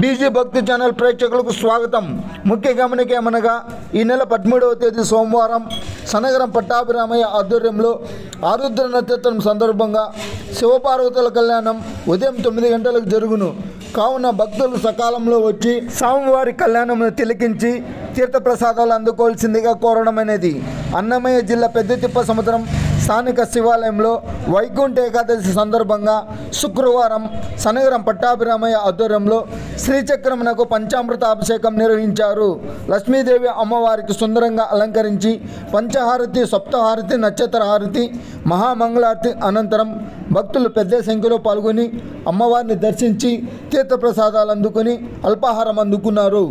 BG భక్తి channel ప్రేక్షకులకు స్వాగతం. ముఖ్య గమనిక ఏమనగా ఈ నెల 13వ తేదీ సోమవారం సనగరం పట్టాభిరామయ్య ఆధ్వర్యంలో ఆరుద్ర నక్షత్రం సందర్భంగా శివపార్వతుల కళ్యాణం ఉదయం 9 గంటలకు జరుగును. కావున భక్తులు సకాలంలో వచ్చి స్వామివారి కళ్యాణమును తిలకించి తీర్థప్రసాదాలు అందుకోవాల్సిందిగా కోరడమైనది. అన్నమయ్య జిల్లా పెద్దతిప్ప సముద్రం స్థానిక శివాలయంలో వైకుంఠ ఏకాదశి సందర్భంగా శుక్రవారం సనగరం పట్టాభిరామయ్య ఆధ్వర్యంలో శ్రీచక్రమునకు పంచామృత అభిషేకం నిర్వహించారు. లక్ష్మీదేవి అమ్మవారికి సుందరంగా అలంకరించి పంచహారతి, సప్తహారతి, నక్షత్ర హారతి, మహామంగళారతి అనంతరం భక్తులు పెద్ద సంఖ్యలో పాల్గొని అమ్మవారిని దర్శించి తీర్థప్రసాదాలు అందుకుని అల్పాహారం అందుకున్నారు.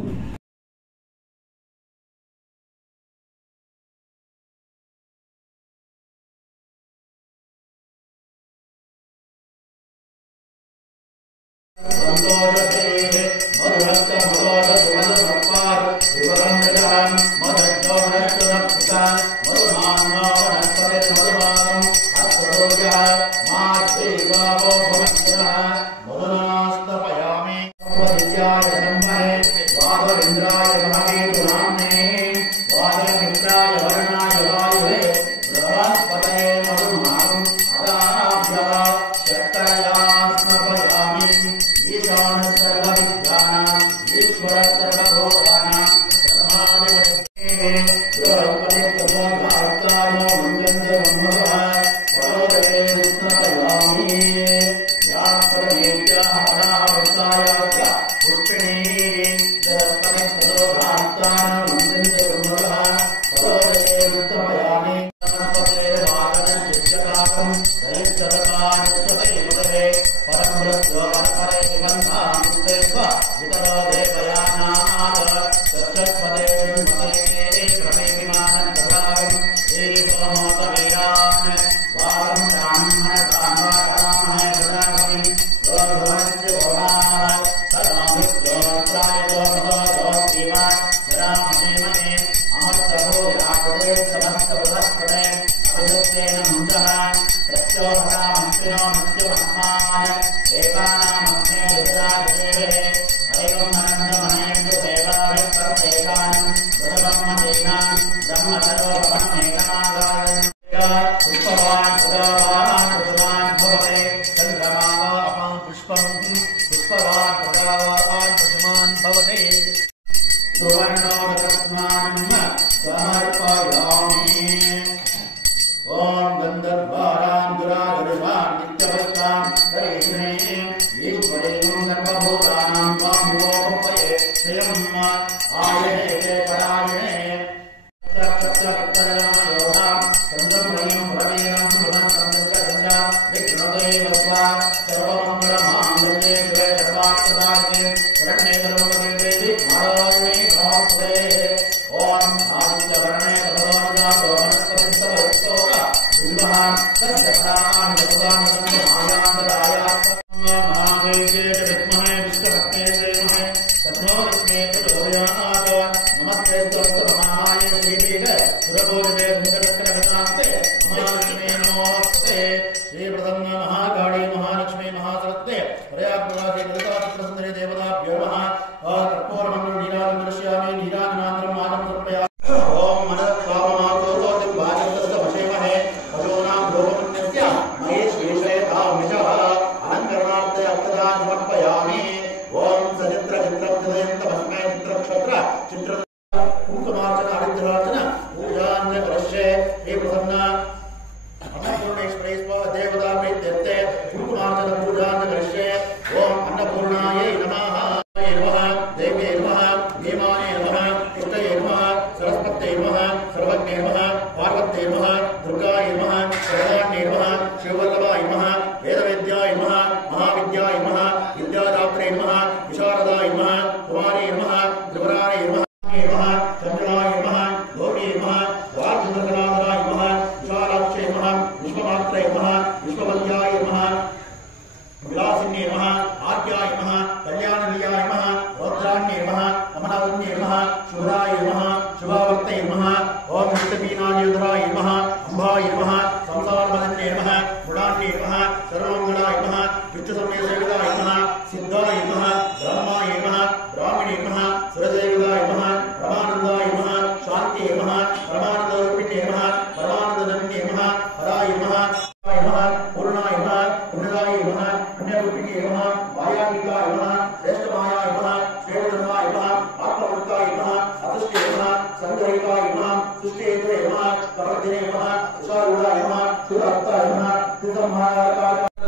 सर्वमंगलाय नमः, विष्णु संदेशाय नमः, सिद्धाय नमः, ब्रह्माय नमः,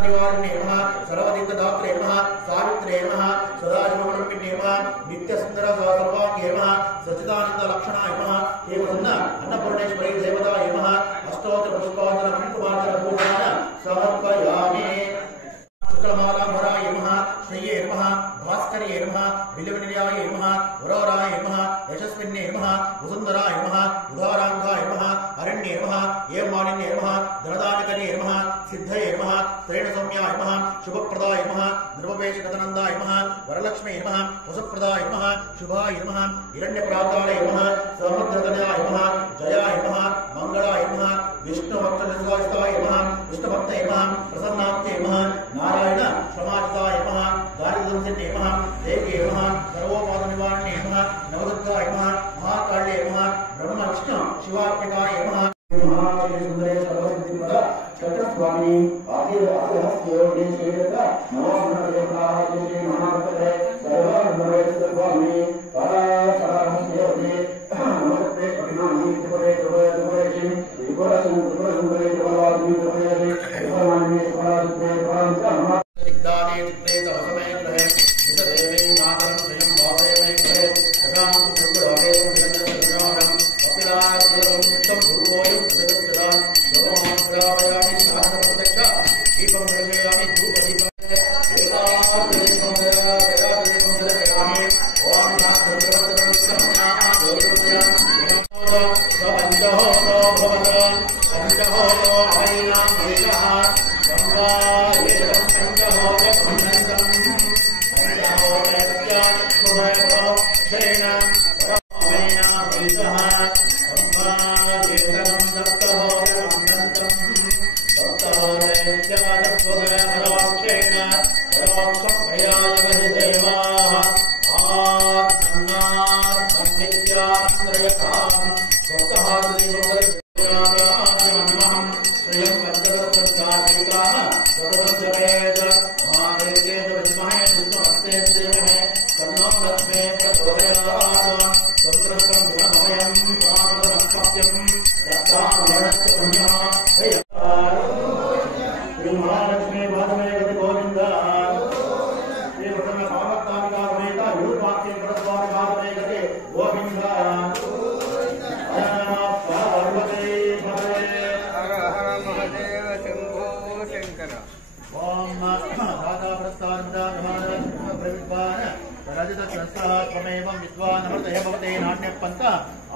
निवारणे नमः सर्वदिग्गदात्रे नमः सावित्रे नमः सदाशिवमणिपिण्ये नमः नित्यसुन्दर सर्वाङ्गे नमः सच्चिदानन्द लक्षणाय नमः एवं अन्नपूर्णेश्वरी देवताय नमः अष्टोत्तर पुष्पार्चन कुङ्कुमार्चन पूजनाय समर्पयामि शुक्लमाला मुराय नमः श्रीये नमः भास्कर्ये नमः विलवनिलयाय नमः वरोराय नमः यशस्विन्ये नमः वसुन्धराय नमः उदाराङ्गाय नमः अरण्ये नमः एवमालिन्ये नमः धनदानकर्ये नमः सिद्धये नमः त्रेणसौम्याय नमः शुभप्रदाय नमः निर्ववेशकतनन्दाय नमः वरलक्ष्मी नमः वसुप्रदाय नमः शुभाय नमः हिरण्यप्राकाराय नमः समुद्रतनयाय नमः जयाय नमः मंगलाय नमः विष्णुभक्तनिर्वासिताय नमः विष्णुभक्तये नमः प्रसन्नात्ये नमः नारायण क्षमाचिताय नमः दारिद्र्यंसिन्ये नमः देव्ये नमः सर्वोपादनिवारणे नमः नवदुर्गाय नमः महाकाल्ये नमः ब्रह्मविष्णु शिवात्मिकाय नमः महाश्रीसुन्दरे सर्वसिद्धिप्रद चक्रस्वामी आदिहस्योगे श्रीयता नमोन्नतदेवताः श्री महाभक्तरे सर्वधर्मवेदस्वामी पराशरहस्योगे नमस्ते अभिमानी त्रिपुरे त्रिपुरेशि त्रिपुरसुन्दरे त्रिपुरवादिनी त्रिपुरेशि त्रिपुरमानिनी त्रिपुरादित्ये त्रिपुरान्तः दिग्दाने त्रिप्रेतवसमे ग्रहे निजदेवे मातरं श्रियं वासयमे ग्रहे तथां त्रिपुरावे त्रिजनसंग्रामं कपिलार्यं नित्यं भूवोयं प्रदक्षिणां योगमाग्रावयामि शास्त्रप्रत्यक्ष दीपं दर्शयामि धूपदीपं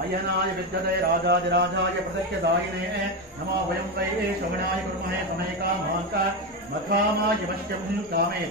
अयनाय विद्यते राजाधिराजाय प्रत्यक्षदायिने नमो वयं वै श्रवणाय कुर्महे तमे कामान्त मध्वामाय वश्यं कामे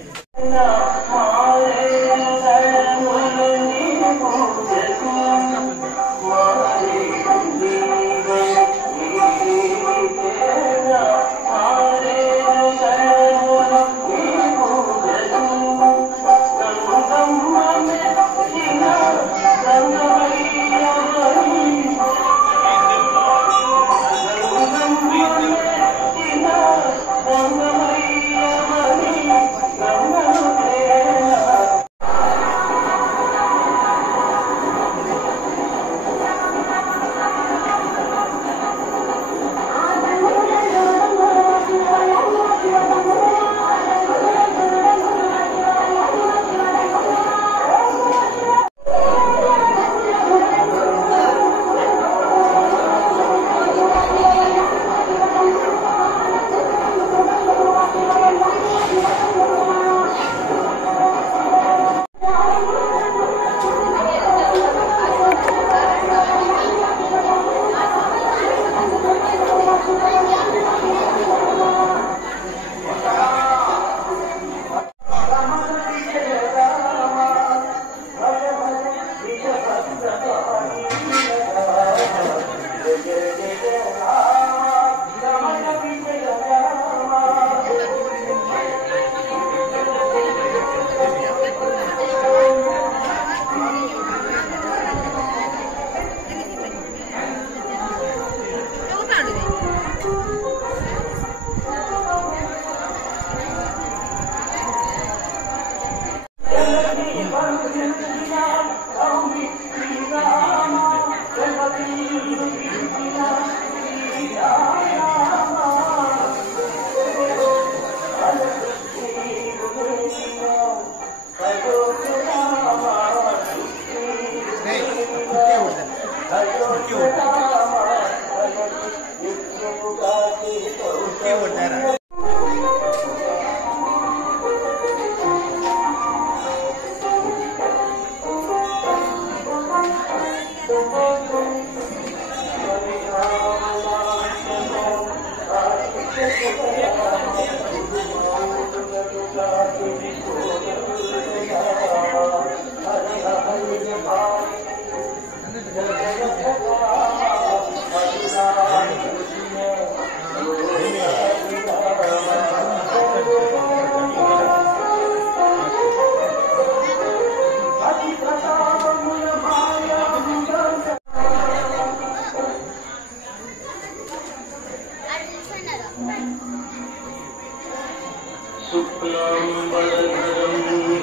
शुक्लां वरदं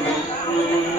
विष्णुं